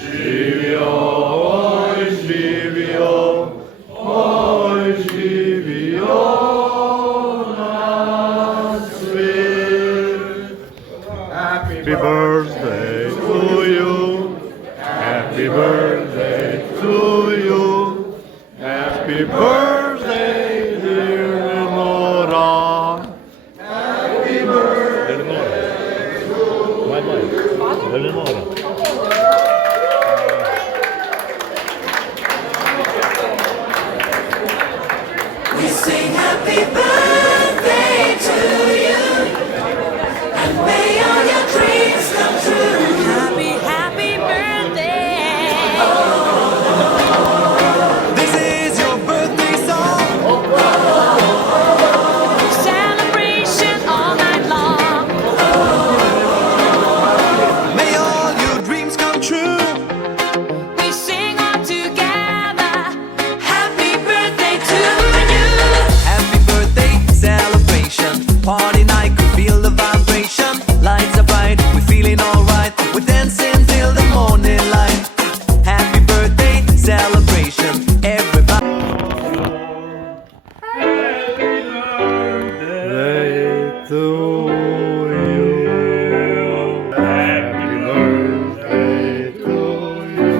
Živio, oj živio, oj živio naš svet. Happy birthday to you, happy birthday to you, happy birthday dear Eleonora. Happy birthday Eleonora. We sing happy birthday to you, and may all your dreams come true. Happy, happy birthday. This is your birthday song. Celebration all night long. May all your dreams come true. We sing all together. Happy birthday to you. Happy birthday celebration. Party night, could feel the vibration. Lights are bright, we're feeling alright. We're dancing till the morning light. Happy birthday celebration. Everybody. Birthday to you. Happy birthday to you.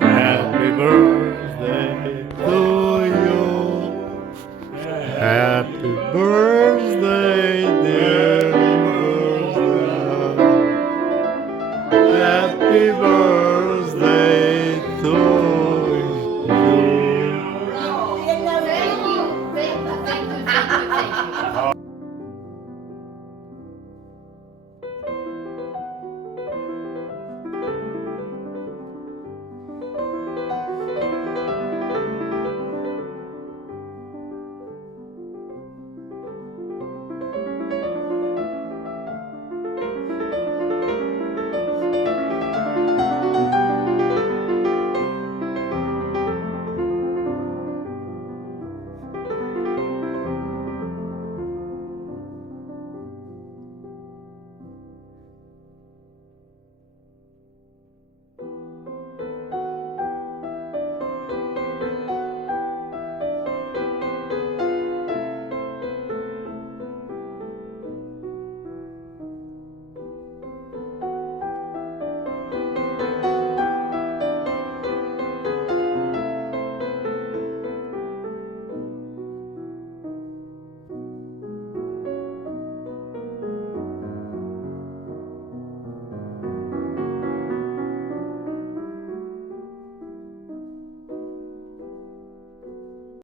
Happy birthday to you. Happy birthday, dear Elsa. Happy birthday.